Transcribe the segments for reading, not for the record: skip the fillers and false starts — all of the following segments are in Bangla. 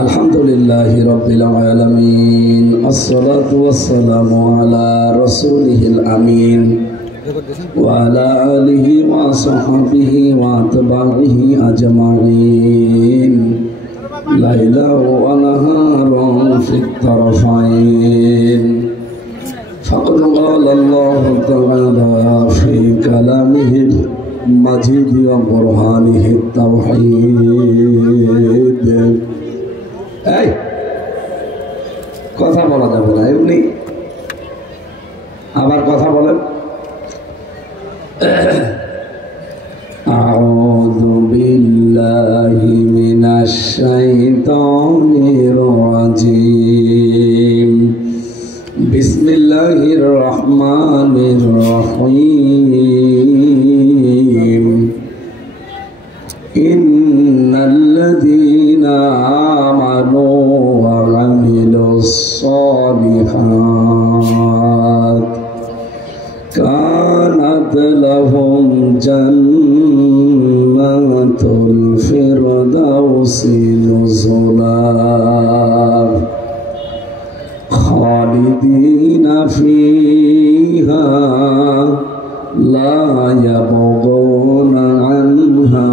আলহামদুলিল্লাহি রাব্বিল আলামিন আসসালাতু ওয়াসসালামু আলা রাসূলিহিল আমিন ওয়া আলা আলিহি ওয়া সাহবিহি ওয়া তাবিহি আজমাইন লাইলা ওয়া নাহারুন ফিত তারফাইন ফাকাদ ক্বালা আল্লাহু তাআলা ফি কালামিহিল মাজিদ ওয়া বুরহানিহিত তাওহীদ। এই কথা বলা যাবে না, এমনি আবার কথা বলেন। আউযু বিল্লাহি মিনাশ শাইতানির রাজিম। বিসমিল্লাহির রহমানির রহিম। ইন্নাল্লাযীনা আমানু ওয়া আমিলুস সালিহাত কানাত লাহুম জান্নাতুল ফিরদাউসি নুজুলা খালিদিনা ফিহা লা ইয়াবগুনা আনহা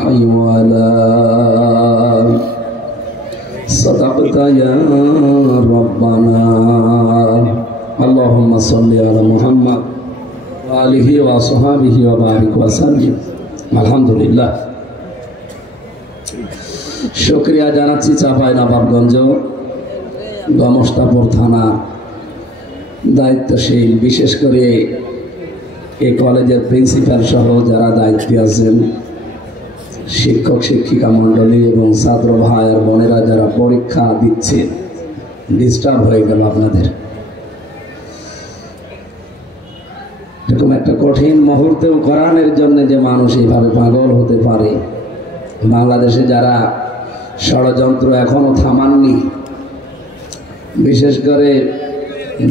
হিওয়ালা। সাদাকতা ইয়া রাব্বানা। আল্লাহুম্মা সাল্লি আলা মুহাম্মাদ ওয়া আলিহি ওয়া সাহবিহি ওয়া বারিক ওয়া সাল্লিম। আলহামদুলিল্লাহ, শুকরিয়া জানাচ্ছি চাঁপাইনবাবগঞ্জ গমস্তাপুর থানা দায়িত্বশীল, বিশেষ করে এই কলেজের প্রিন্সিপাল সহ যারা দায়িত্বে আছেন, শিক্ষক শিক্ষিকা মণ্ডলী এবং ছাত্র ভাই আর বোনেরা যারা পরীক্ষা দিচ্ছে। ডিস্টার্ব হয়ে গেল আপনাদের। এরকম একটা কঠিন মুহূর্তেও কোরআনের জন্য যে মানুষ এইভাবে পাগল হতে পারে, বাংলাদেশে যারা ষড়যন্ত্র এখনো থামাননি, বিশেষ করে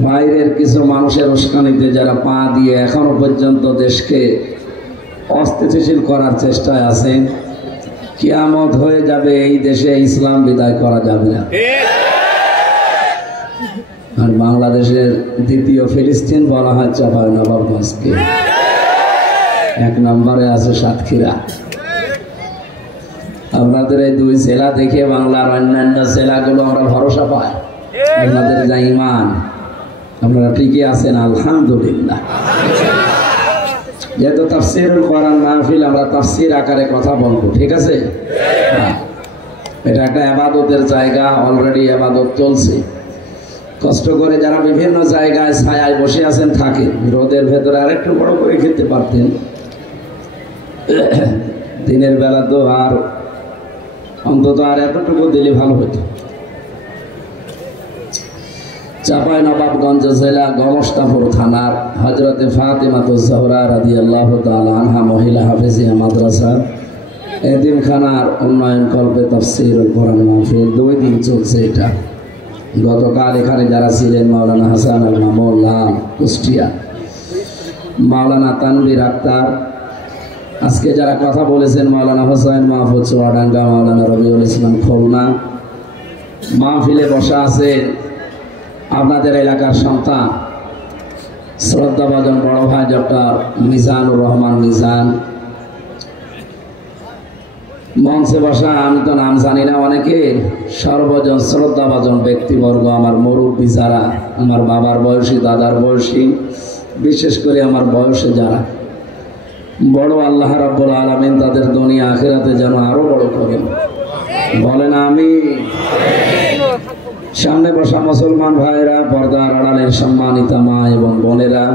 বাইরের কিছু মানুষের উস্কানিতে যারা পা দিয়ে এখনো পর্যন্ত দেশকে অস্থিতিশীল করার চেষ্টায় আছে, কিয়ামত হয়ে যাবে, এই দেশে ইসলাম বিদায় করা যাবে না। আর বাংলাদেশের দ্বিতীয় ফিলিস্তিন বলা হয় চাঁপাইনবাবগঞ্জকে, এক নম্বরে আছে সাতক্ষীরা। আপনাদের এই দুই জেলা দেখে বাংলার অন্যান্য জেলাগুলো আমরা ভরসা পাই, আপনাদের যা ইমান, আপনারা ঠিকই আছেন আলহামদুলিল্লাহ। যেহেতু তাফসীরুল কোরআন মাহফিল, আমরা তাফসীর আকারে কথা বলবো, ঠিক আছে? এটা একটা ইবাদতের জায়গা, অলরেডি ইবাদত চলছে। কষ্ট করে যারা বিভিন্ন জায়গায় ছায়ায় বসে আছেন থাকেন, রোদের ভেতরে আরেকটু বড় করে খেতে পারতেন। দিনের বেলা তো আর অন্তত আর এতটুকু দিলে ভালো হতো। চাঁপাইনবাবগঞ্জ জেলা গমস্তাপুর থানার হযরতে ফাতেমাতুজ জোহরা রাদিয়াল্লাহু তাআলা আনহা মহিলা হাফেজিয়া মাদ্রাসা এতিমখানার উন্নয়ন কল্পে তাফসীরুল কোরআন মাহফিল 2 দিন চলছে। এটা গতকাল এখানে যারা ছিলেন, মাওলানা হাসান আল মামুল্লাহ কুষ্টিয়া, মাওলানা তানভীর আক্তার, আজকে যারা কথা বলেছেন মাওলানা হোসেন মাহফুজ চুয়াডাঙ্গা, মাওলানা রবিউল ইসলাম খুলনা, মাহফিলে বসা আছেন আপনাদের এলাকার সন্তান শ্রদ্ধাভাজন বড় ভাই ডক্টর মিজানুর রহমান মিজান। মঞ্চে বসা আমি তো নাম জানি না অনেকে, সর্বজন শ্রদ্ধাভাজন ব্যক্তিবর্গ, আমার মুরব্বী যারা, আমার বাবার বয়সী, দাদার বয়সী, বিশেষ করে আমার বয়সে যারা বড়, আল্লাহ রাব্বুল আলামিন তাদের দুনিয়া আখিরাতে যেন আরো বড় করেন, বলেন আমিন। সামনে বসা মুসলমান ভাইরা, পর্দার আড়ালের সম্মানিতা মা এবং বোনেরা,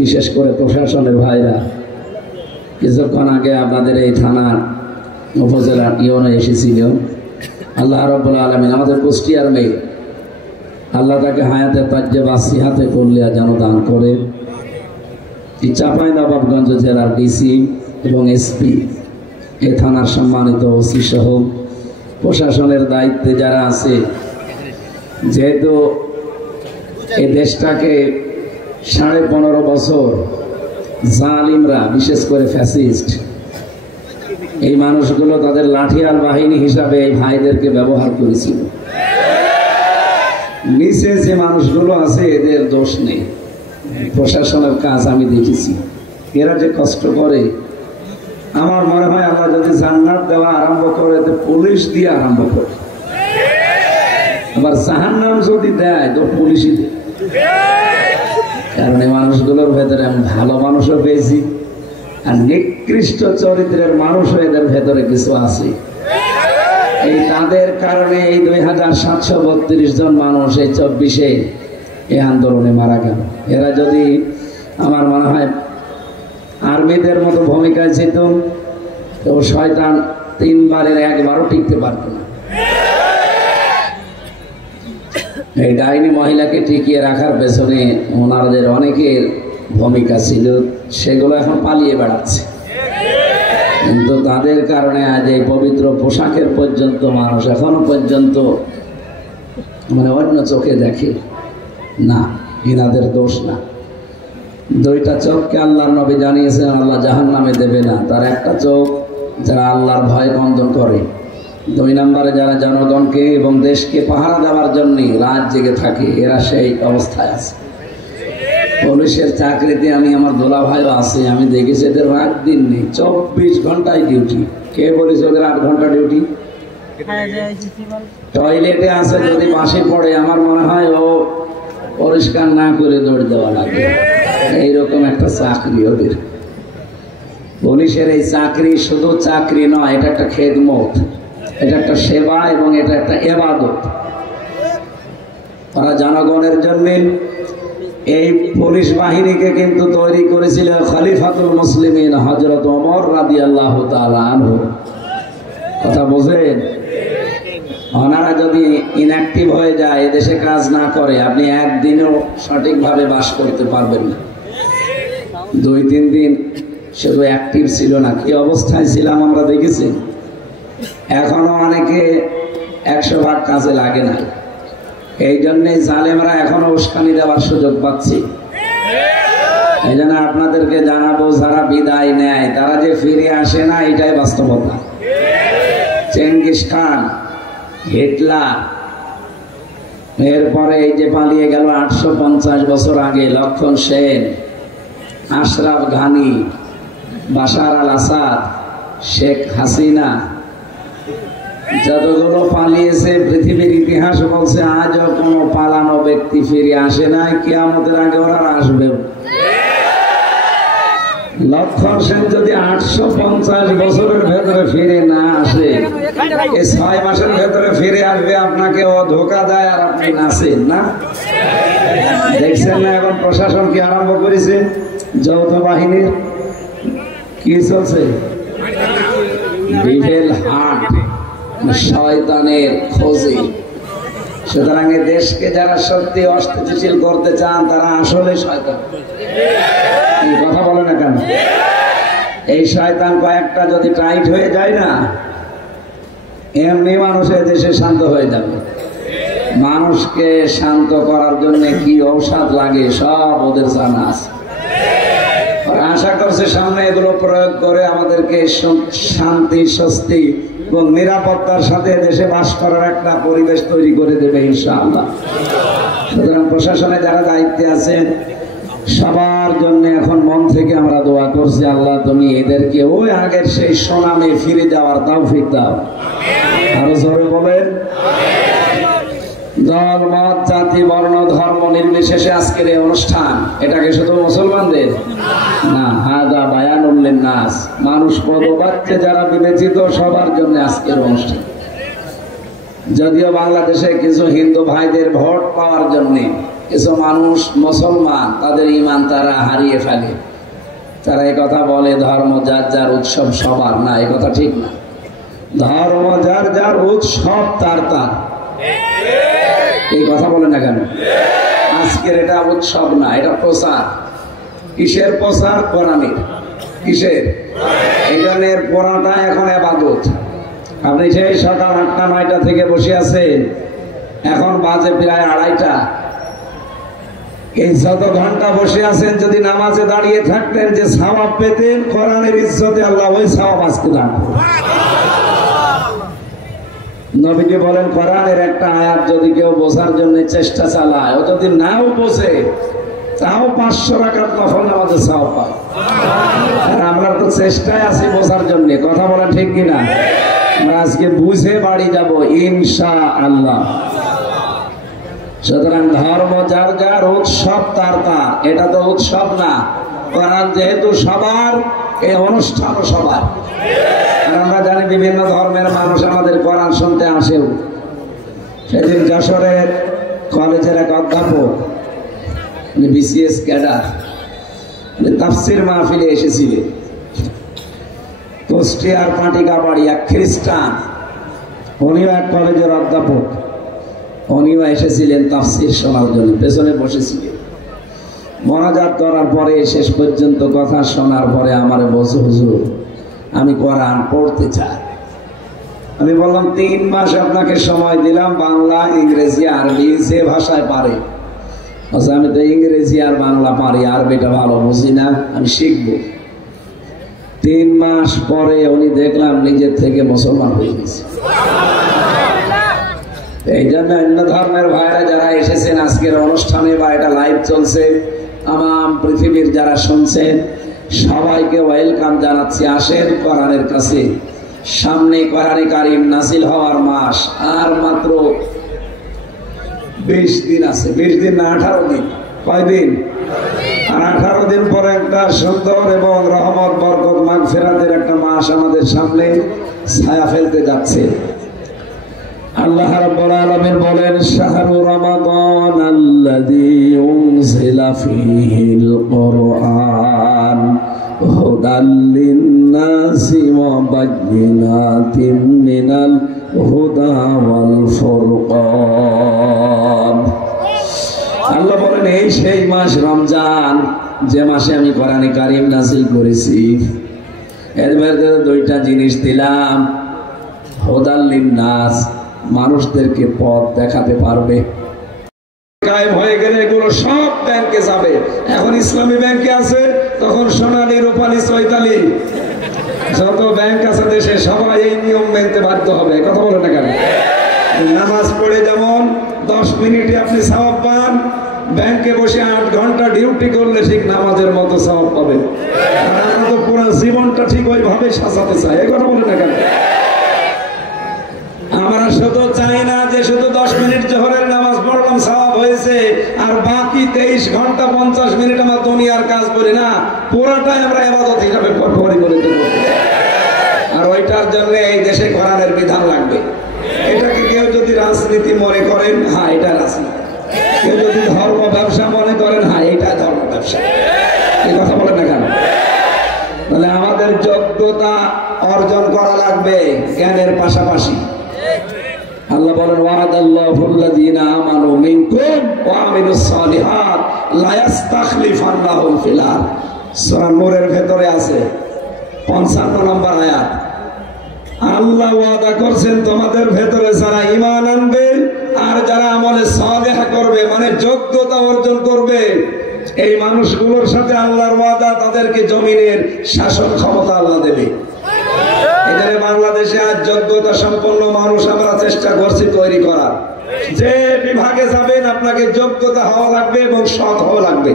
বিশেষ করে প্রশাসনের ভাইরা, কিছুক্ষণ আগে আপনাদের এই থানার উপজেলার ইউনো এসেছিল। আল্লাহ রাব্বুল আলামিন আমাদের কুষ্টিয়ার মেয়ে, আল্লাহ তাকে হায়াতে তাজ্জেবা সিহাতে করলিয়া যেন দান করে। এই চাঁপাইনবাবগঞ্জ জেলার ডিসি এবং এসপি, এই থানার সম্মানিত ওসি সহ প্রশাসনের দায়িত্বে যারা আছে, যেহেতু এই দেশটাকে 15.5 বছর জালিমরা, বিশেষ করে ফ্যাসিস্ট, এই মানুষগুলো তাদের লাঠিয়াল বাহিনী হিসাবে এই ভাইদেরকে ব্যবহার করেছিল। নিচে যে মানুষগুলো আছে এদের দোষ নেই, প্রশাসনের কাজ আমি দেখেছি। এরা যে কষ্ট করে, আমার মনে হয় আল্লাহ যদি জান্নাত দেওয়া আরম্ভ করে তো পুলিশ দিয়ে আরম্ভ করে, আবার জাহান্নাম যদি দেয় তো পুলিশই দেয়। কারণ এই মানুষগুলোর ভেতরে আমি ভালো মানুষও পেয়েছি, আর নিকৃষ্ট চরিত্রের মানুষও এদের ভেতরে কিছু আছে। এই তাদের কারণে এই 2732 জন মানুষ এই 24-এ এই আন্দোলনে মারা গেল। এরা যদি আমার মনে হয় আর্মিদের মতো ভূমিকায় ছিল তো শয়তান 3 বারের 1 বারও টিকতে পারত না। এই ডাইনি মহিলাকে টিকিয়ে রাখার পেছনে ওনাদের অনেকের ভূমিকা ছিল, সেগুলো এখন পালিয়ে বেড়াচ্ছে। কিন্তু তাদের কারণে আজ এই পবিত্র পোশাকের পর্যন্ত মানুষ এখনো পর্যন্ত মানে অন্য চোখে দেখে না, এনাদের দোষ না। 2টা চোখকে আল্লাহর নবী জানিয়েছেন আল্লাহ জাহান্নামে দেবে না, তার একটা চোখ যারা আল্লাহর ভয় বন্ধন করে, 2 নম্বরে যারা জনগণকে এবং দেশকে পাহারা দেওয়ার জন্য রাত জেগে থাকে, এরা সেই অবস্থায় আছে। পুলিশের চাকরিতে আমি আমার দোলা ভাইও আছে, আমি দেখেছি এদের রাত দিন নেই, 24 ঘন্টায় ডিউটি। কে বলেছে ওদের 8 ঘন্টা ডিউটি? টয়লেটে আছে, যদি বাসে পড়ে আমার মনে হয় ও পরিষ্কার না করে দৌড় দেওয়া লাগে, এইরকম একটা চাকরি ওদের। পুলিশের এই চাকরি শুধু চাকরি নয়, এটা একটা খেদমত, এটা একটা সেবা এবং এটা একটা ইবাদত। তারা জনগণের জন্য এই পুলিশ বাহিনীকে কিন্তু তৈরি করেছিল খলিফাতুল মুসলিমিন হযরত ওমর রাদিয়াল্লাহু তাআলা আনহু। কথা বোঝেন? ওনারা যদি ইনঅ্যাক্টিভ হয়ে যায়, এদেশে কাজ না করে, আপনি একদিনও সঠিকভাবে বাস করতে পারবেন না। 2-3 দিন শুধু অ্যাক্টিভ ছিল না, কি অবস্থায় ছিলাম আমরা দেখেছি। এখনো অনেকে 100 ভাগ কাজে লাগে না, এই জন্যই জালেমরা এখনো উস্কানি দেওয়ার সুযোগ পাচ্ছে। এই জন্য আপনাদেরকে জানাবো, যারা বিদায় নেয় তারা যে ফিরে আসে না, এটাই বাস্তবতা। চেঙ্গিস খান, হিটলার, এরপরে এই যে পালিয়ে গেল 850 বছর আগে লক্ষণ সেন, আশরাফ ঘানি, বাশার আল আসাদ, শেখ হাসিনা, যতগুলো পালিয়েছে পৃথিবীর ইতিহাস বলছে আজও কোনো পালানো ব্যক্তি ফিরে আসে না, কিয়ামতের আগে ওরা আসবে। লক্ষণ সেন যদি 850 বছরের ভেতরে ফিরে না আসে, এই 6 মাসের ভেতরে ফিরে আসবে, আপনাকে ও ধোকা দেয় আর আপনি নাচেন না। দেখছেন না এখন প্রশাসন কি আরম্ভ করেছে? যৌথ বাহিনীর কি চলছে? ডিভেল হান্ট, শয়তানের খোঁজে। সুতরাং এই দেশকে যারা সত্যি অস্থিতিশীল করতে চান তারা আসলে শয়তান। কথা বলে না কেন? এই শয়তান কয়েকটা যদি টাইট হয়ে যায় না, এমনি মানুষের দেশে শান্ত হয়ে যাবে। মানুষকে শান্ত করার জন্য কি ঔষধ লাগে সব ওদের জানা আছে। আশা করছে সামনে এগুলো প্রয়োগ করে আমাদেরকে শান্তি, স্বস্তি এবং নিরাপত্তার সাথে দেশে বাস করার একটা পরিবেশ তৈরি করে দেবে ইনশাআল্লাহ। সুতরাং প্রশাসনে যারা দায়িত্বে আছেন সবার জন্য এখন মন থেকে আমরা দোয়া করছি, আল্লাহ তুমি এদেরকে ওই আগের সেই সুনামে ফিরে যাওয়ার তৌফিক দাও। আরো জোরে বলেন। দল, মত, জাতি, বর্ণ, ধর্ম নির্বিশেষে আজকের এই অনুষ্ঠান, এটাকে শুধু মুসলমানদের না, হাদা বায়ানুল লিন্নাস, মানুষ পদবাচ্যে যারা বিবেচিত সবার জন্য আজকের অনুষ্ঠান। যদিও বাংলাদেশে কিছু হিন্দু ভাইদের ভোট পাওয়ার জন্য কিছু মানুষ মুসলমান তাদের ঈমান তারা হারিয়ে ফেলে, তারা এই কথা বলে ধর্ম যার যার উৎসব সবার, না, এই কথা ঠিক না। ধর্ম যার যার উৎসব তার তার, এই কথা বলে না কেন? আজকের এটা উৎসব না, এটা প্রচার। কিসের প্রচার? কোরআনের। কিসের? এই জন্য পড়াটা এখন ইবাদত। আপনি সেই সকাল 8টা-9টা থেকে বসে আছেন, এখন বাজে প্রায় 2:30। এই যত ঘন্টা বসে আছেন যদি নামাজে দাঁড়িয়ে থাকতেন যে সওয়াব পেতেন, কোরআনের ইজ্জতে আল্লাহ ওই সওয়াব আজকে দান করবেন। নবীজি বলেন কোরআনের একটা আয়াত যদি কেউ বোঝার জন্য চেষ্টা চালায়, ও যদি নাও বোঝে তাও 500 রাকাত নফল নামাজের সওয়াব পায়। আর আমরা তো চেষ্টায় আছি বোঝার জন্য, কথা বলা ঠিক কিনা? আমরা আজকে বুঝে বাড়ি যাব ইনশাআল্লাহ। সুতরাং ধর্ম যার যার, উৎসব তার তার, এটা তো উৎসব না। কোরআন যেহেতু সবার, এই অনুষ্ঠানও সবার। আর আমরা জানি বিভিন্ন ধর্মের মানুষ আমাদের কোরআন শুনতে আসেও। সেদিন যশোরের কলেজের এক অধ্যাপক, বিসিএস ক্যাডার, তাফসির মাহফিলে এসেছিলেন। কুষ্টিয়ার পাটিকাবাড়ি এক খ্রিস্টান, উনিও এক কলেজের অধ্যাপক, উনিও এসেছিলেন তাফসির শোনার জন্য, পেছনে বসেছিলেন। মোনাজাত করার পরে শেষ পর্যন্ত কথা শোনার পরে আমারে বলছে, হুজুর আমি কোরআন পড়তে চাই। আমি বললাম 3 মাস আপনাকে সময় দিলাম, বাংলা, ইংরেজি, আরবি যে ভাষায় পারে। আচ্ছা আমি তো ইংরেজি আর বাংলা পারি, আরবিটা ভালো বুঝি না, আমি শিখবো। 3 মাস পরে উনি দেখলাম নিজের থেকে মুসলমান হয়ে গেছে। এই জন্য অন্য ধর্মের ভাইরা যারা এসেছেন আজকের অনুষ্ঠানে বা এটা লাইভ চলছে, আমার পৃথিবীর যারা শুনছেন সবাইকে ওয়েলকাম জানাচ্ছি। আসেন কোরআনের কাছে, সামনে কোরআনে কারীম নাজিল হওয়ার মাস আর মাত্র 20 দিন আছে। 20 দিন না 18 দিন। কয়দিন? আর 18 দিন পরে একটা সুন্দর এবং রহমত, বরকত, মাগফিরাতের একটা মাস আমাদের সামনে ছায়া ফেলতে যাচ্ছে। আল্লাহ রাব্বুল আলামিন বলেন, শাহরু রমাদান আল্লাযী উনজিলা ফীহিল কুরআন হুদাল লিন-নাসি ওয়া বায়্যিনাতিন মিনাল হুদা ওয়াল ফুরকান। আল্লাহ বলেন এই সেই মাস রমজান, যে মাসে আমি কোরআনে কারীম নাযিল করেছি। এর মধ্যে 2টা জিনিস দিলাম, হুদাল লিন-নাস, মানুষদেরকে পথ দেখাতে পারবে। কায়েম হয়ে গেলে এগুলো সব ব্যাংকে যাবে। এখন ইসলামী ব্যাংকে আছে, তখন সোনালী, রূপালী, চৈতালি, যত ব্যাংক আছে দেশে সবাই এই নিয়ম মেনতে বাধ্য হবে। কথা বলে না কেন? নামাজ পড়ে যেমন 10 মিনিটে আপনি সওয়াব পান, ব্যাংকে বসে 8 ঘন্টা ডিউটি করলে ঠিক নামাজের মতো সওয়াব পাবেন। আর আমরা তো পুরো জীবনটা ঠিক ওইভাবে সাজাতে চাই। এই কথা বলে না কেন? আমরা শুধু চাই না যে শুধু 10 মিনিট জোহরের নামাজ পড়লাম সওয়াব হয়েছে, আর বাকি 23 ঘন্টা 50 মিনিট আমার দুনিয়ার কাজ করি না, পুরোটাই আমরা ইবাদত হিসাবে পরিগণিত করব। আর ওইটার জন্য এই দেশে কোরআনের বিধান লাগবে। এটাকে কেউ যদি রাজনীতি মনে করেন, হ্যাঁ এটা রাজনীতি। কেউ যদি ধর্ম ব্যবসা মনে করেন, হ্যাঁ এটা ধর্ম ব্যবসা। এই কথা বলেন না কেন? তাহলে আমাদের যোগ্যতা অর্জন করা লাগবে জ্ঞানের পাশাপাশি। আল্লাহ বলেন, ওয়াদাল্লাহুল্লাযীনা আমানু মিনকুম ওয়া আমিলুস সালিহাত লা ইস্তাখলিফান্নাহুম ফিল আরদ। সূরা নূরের ভেতরে আছে 55 নম্বর আয়াত। আল্লাহ ওয়াদা করছেন তোমাদের ভেতরে যারা ঈমান আনবে আর যারা আমলে সালেহ করবে, মানে যোগ্যতা অর্জন করবে, এই মানুষগুলোর সাথে আল্লাহর ওয়াদা, তাদেরকে জমিনের শাসন ক্ষমতা আল্লাহ দেবে। এখানে বাংলাদেশে আজ যোগ্যতা সম্পন্ন মানুষ আমরা চেষ্টা করছি তৈরি করার। যে বিভাগে যাবেন আপনাকে যোগ্যতা হওয়া লাগবে এবং সৎ হওয়া লাগবে।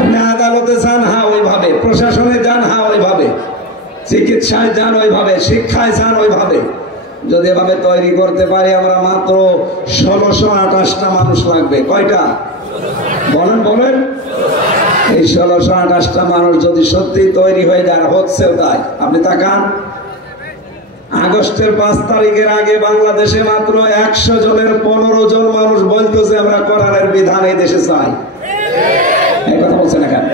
আপনি আদালতে যান, হ্যাঁ ওইভাবে, প্রশাসনে যান, হ্যাঁ ওইভাবে, চিকিৎসায় যান ওইভাবে, শিক্ষায় যান ওইভাবে। যদি এভাবে তৈরি করতে পারি আমরা, মাত্র 1628টা মানুষ লাগবে। কয়টা? বলেন বলেন। এই 1628টা মানুষ যদি সত্যি তৈরি হয়ে যায়, হচ্ছেও তাই। আপনি তাকান, আগস্টের 5 তারিখের আগে বাংলাদেশে মাত্র 100 জনের 15 জন মানুষ বলতো যে আমরা কোরআনের বিধান এই দেশে চাই। এই কথা বলছে না কেন?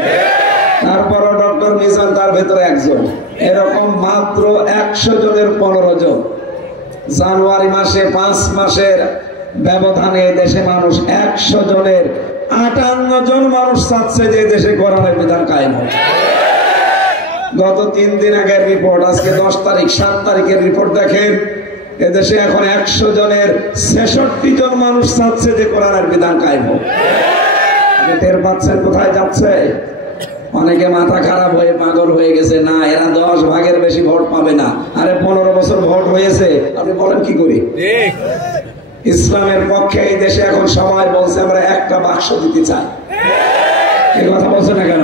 তারপরও ডক্টর মিজান তার ভেতরে একজন। এরকম মাত্র 100 জনের 15 জন। জানুয়ারি মাসে 5 মাসের ব্যবধানে দেশে মানুষ 100 জনের 58 জন মানুষ চাচ্ছে যে দেশে কোরআনের বিধান কায়েম হোক। গত 3 দিন আগের রিপোর্ট, আজকে 10 তারিখ, 7 তারিখের রিপোর্ট দেখেন, এদেশে এখন 100 জনের 66 জন মানুষ চাচ্ছে যে কোরআনের বিধান কায়েম হোক। টের পাচ্ছেন কোথায় যাচ্ছে? অনেকে মাথা খারাপ হয়ে পাগল হয়ে গেছে, না এরা 10 ভাগের বেশি ভোট পাবে না। আরে 15 বছর ভোট হয়েছে, আপনি বলেন কি করি? ইসলামের পক্ষে এই দেশে এখন সবাই বলছে আমরা একটা বাক্স দিতে চাই। এই কথা বলছে না কেন?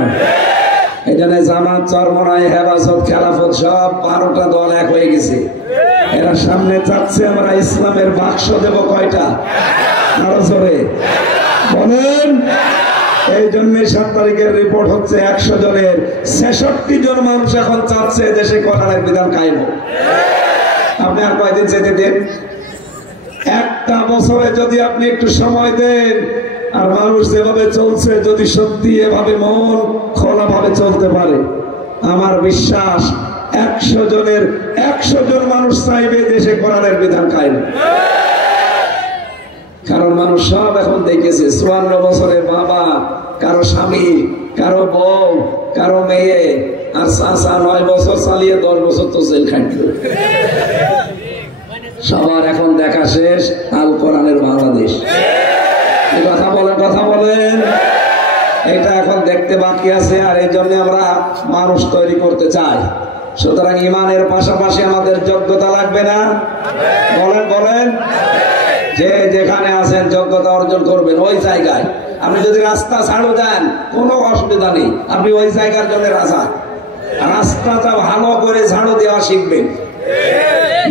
এই জন্য জামাত, চরমনাই, হেফাজত, খেলাফত সব 12টা দল এক হয়ে গেছে। এরা সামনে চাচ্ছে আমরা ইসলামের বাক্স দেব কয়টা? আরো জোরে বলেন। এই জন্য 7 তারিখের রিপোর্ট হচ্ছে 100 জনের 66 জন মানুষ এখন চাচ্ছে দেশে কোরআনের বিধান কায়েম হোক। আপনি আর কয়দিন যেতে দেন? একটা বছরে যদি আপনি একটু সময় দেন, আর মানুষ যেভাবে চলছে যদি সত্যি এভাবে মন খোলা ভাবে চলতে পারে, আমার বিশ্বাস 100 জনের 100 জন মানুষ চাইবে দেশে কোরআনের বিধান কায়েম। কারণ মানুষ সব এখন দেখেছে 54 বছরে বাবা, কারো স্বামী, কারো বউ, কারো মেয়ে, আর চাচা 9 বছর চালিয়ে 10 বছর তো জেল খাটল। সবার এখন দেখা শেষ আল কোরআনের বাংলাদেশ। কথা বলেন, কথা বলেন। এটা এখন দেখতে বাকি আছে, আর এই জন্য আমরা মানুষ তৈরি করতে চাই। সুতরাং ইমানের পাশাপাশি আমাদের যোগ্যতা লাগবে না? বলেন বলেন। যে যেখানে আছেন যোগ্যতা অর্জন করবেন ওই জায়গায়। আপনি যদি রাস্তা ঝাড়ু দেন কোনো অসুবিধা নেই, আপনি ওই জায়গার জন্য রাজা। রাস্তাটা ভালো করে ঝাড়ু দেওয়া শিখবেন।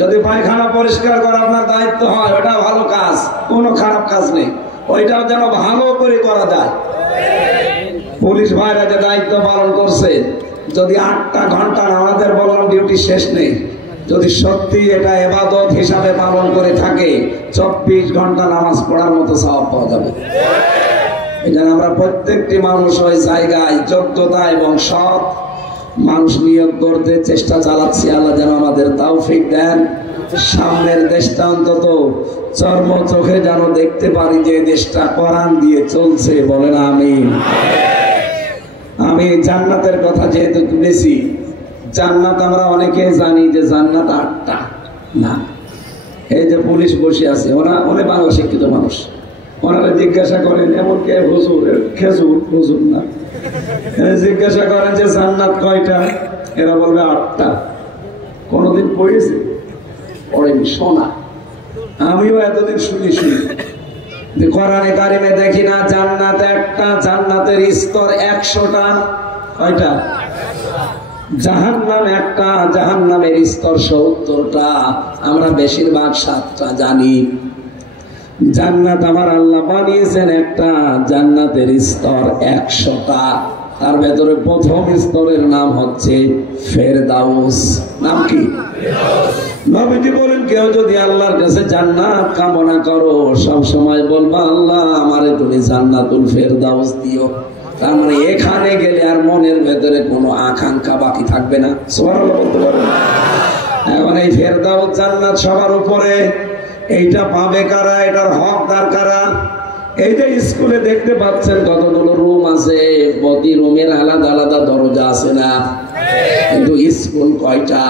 যদি পায়খানা পরিষ্কার করা আপনার দায়িত্ব হয়, ওটা ভালো কাজ, কোনো খারাপ কাজ নেই, ওইটাও যেন ভালো করে করা যায়। পুলিশ ভাইরা যে দায়িত্ব পালন করছে, যদি 8টা ঘন্টা আমাদের বললাম ডিউটি শেষ নেই, যদি সত্যি এটা ইবাদত হিসাবে পালন করে থাকে 24 ঘন্টা নামাজ পড়ার মতো সওয়াব পাওয়া যাবে। এটা আমরা প্রত্যেকটি মানুষ ওই জায়গায় যোগ্যতা এবং সৎ মানুষ নিয়োগ করতে চেষ্টা চালাচ্ছি। আল্লাহ যেন আমাদের তৌফিক দেন। সামনের দেশটা অন্তত চর্ম চোখে যেন দেখতে পারি যে দেশটা কোরআন দিয়ে চলছে। বলেন আমিন। আমি জান্নাতের কথা যেহেতু তুলেছি, জান্নাত আমরা অনেকে জানি যে জান্নাত 8টা না। এই যে পুলিশ বসে আছে, ওরা অনেক বাংলা শিক্ষিত মানুষ, ওনারা জিজ্ঞাসা করেন এমন কে হুজুর, খেজুর হুজুর না, জিজ্ঞাসা করেন যে জান্নাত কয়টা, এরা বলবে 8টা। কোনদিন পড়েছে? পড়েনি, শোনা। আমিও এতদিন শুনি কোরআনে কারিমে দেখি না জান্নাত একটা, জান্নাতের স্তর 100টা। কয়টা? জাহান্নাম একটা, জাহান্নামের স্তর 70টা। আমরা বেশিরভাগ 7টা জানি। জান্নাত আমার আল্লাহ বানিয়েছেন একটা, জান্নাতের স্তর 100টা। তার ভেতরে প্রথম স্তরের নাম হচ্ছে ফেরদাউস। নাম কি? নবীজি বলেন কেউ যদি আল্লাহর কাছে জান্নাত কামনা করো, সব সময় বলবা আল্লাহ আমারে তুমি জান্নাতুল ফেরদাউস দিও। তার মানে এখানে গেলে আর মনের ভেতরে কোনো আকাঙ্ক্ষা বাকি থাকবে না। সুবহানাল্লাহ বলতে পারবেন? এখন এই ফেরদাউস জান্নাত সবার উপরে, এইটা পাবে কারা? এটার হকদার কারা? এই যে স্কুলে দেখতে পাচ্ছেন কতগুলো রুম আছে, প্রতি রুমের আলাদা আলাদা দরজা আছে না? কিন্তু স্কুল কয়টা?